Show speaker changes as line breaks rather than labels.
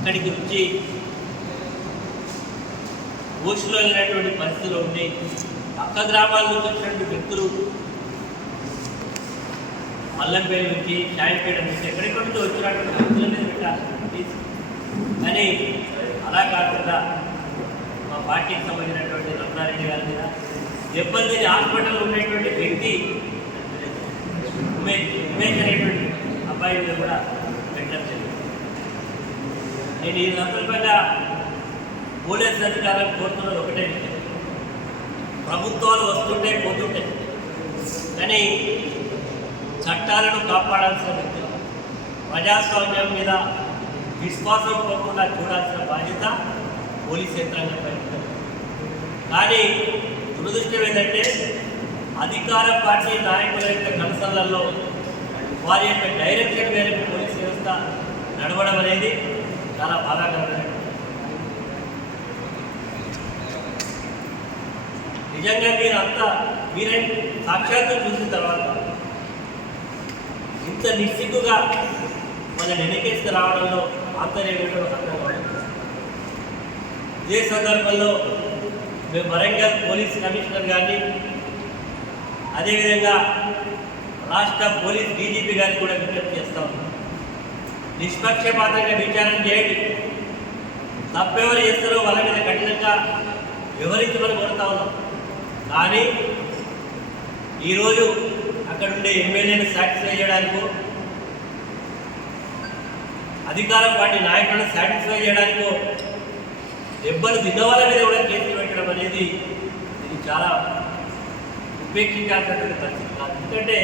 అక్కడికి వచ్చి ఊసులో వెళ్ళినటువంటి పరిస్థితులు ఉండి పక్క గ్రామాల నుంచి వచ్చినటువంటి వ్యక్తులు మల్లంపేట నుంచి షాయిపేట నుంచి ఎక్కడెక్కడి నుంచి వచ్చినటువంటి వ్యక్తుల మీద పెట్టాల్సినటువంటి కానీ అలా కాకుండా మా పార్టీకి సంబంధించినటువంటి రమణారెడ్డి గారి మీద దెబ్బతిని హాస్పిటల్ ఉన్నటువంటి వ్యక్తి ఉమేష్ ఉమేష్ అనేటువంటి అబ్బాయి మీద కూడా పెట్టడం జరిగింది. నేను ఈ సందర్భంగా పోలీస్ అధికారులను కోరుతున్నది ఒకటే. ప్రభుత్వాలు వస్తుంటే పోతుంటే కానీ చట్టాలను కాపాడాల్సిన వ్యక్తులు ప్రజాస్వామ్యం మీద విశ్వాసం పోకుండా చూడాల్సిన బాధ్యత పోలీస్ యంత్రాంగంపై ఉంటుంది. కానీ దురదృష్టం ఏంటంటే అధికార పార్టీ నాయకుల యొక్క కనసలలో వారి యొక్క డైరెక్షన్ మేరకు పోలీస్ వ్యవస్థ నడవడం అనేది చాలా బాధాకరమైన నిజంగా మీరు అంతా మీరే సాక్షాత్తు చూసిన తర్వాత ఇంత నిస్సిగ్గుగా మన వెనకేసుకు రావడంలో ఆంతర్యం అర్థం కావాలి ఇదే సందర్భంలో మేము వరంగల్ పోలీస్ కమిషనర్ గారిని అదేవిధంగా రాష్ట్ర పోలీస్ డీజీపీ గారిని కూడా విజ్ఞప్తి చేస్తాం. నిష్పక్షపాతంగా విచారణ చేయండి. తప్పెవరు చేస్తారో వాళ్ళ మీద కఠినంగా వివరించమని కోరుతా ఉన్నాం. కానీ ఈరోజు అక్కడుండే ఎమ్మెల్యేని సాటిస్ఫై చేయడానికో అధికారం పార్టీ నాయకులను సాటిస్ఫై చేయడానికో దెబ్బలు తిన్న వాళ్ళ మీద కూడా కేసులు పెట్టడం అనేది ఇది చాలా ఉపేక్షించాల్సినటువంటి పరిస్థితి కాదు. ఎందుకంటే